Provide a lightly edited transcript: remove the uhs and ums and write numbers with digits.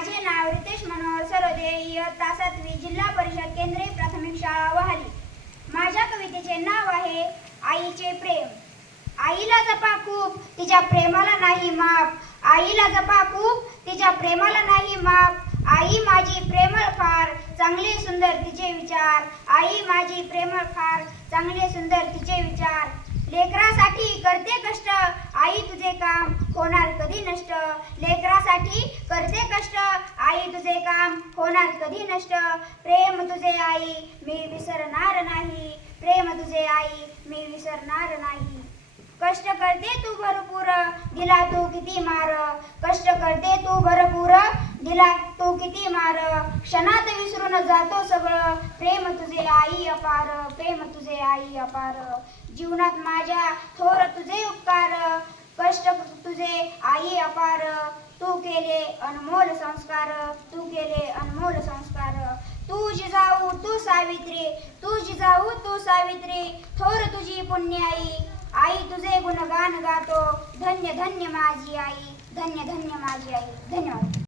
माझे नाव रितेश मनोहर सरोदे, इयत्ता 7वी, जिल्हा परिषद केंद्रीय प्राथमिक शाळा वहाली. माझ्या कवितेचे नाव आहे आईचे प्रेम. आईला जपा खूप, तिच्या प्रेमाला नाही माप. आईला जपा खूप, तिच्या प्रेमाला नाही माप. आई माझी प्रेमळ फार, चांगले सुंदर तिचे विचार. आई माझी प्रेमळ फार, चांगले सुंदर तिचे विचार. लेकरासाठी करते कष्ट, आई तुझे काम होणार कधी नष्ट. लेकरासाठी करते कष्ट, आई तुझे काम होणार कधी नष्ट. प्रेम तुझे आई मी विसरणार नाही. प्रेम तुझे आई मी विसरणार नाही. कष्ट करते तू भरपूर, दिला तू किती मार. कष्ट करते तू भरपूर, दिला तू किती मार. क्षणात विसरून जातो सगळं, प्रेम तुझे आई अपार. प्रेम तुझे आई अपार. जीवनात माझ्या थोर तुझे उपकार, कष्ट तुझे आई अपार. तू केले अनमोल संस्कार, तू केले अनमोल संस्कार. तू जिजाऊ तू सावित्री, तू जिजाऊ तू सावित्री. थोर तुझी पुण्य आई, आई तुझे गुणगान गातो. धन्य धन्य माझी आई, धन्य धन्य माझी आई. धन्यवाद.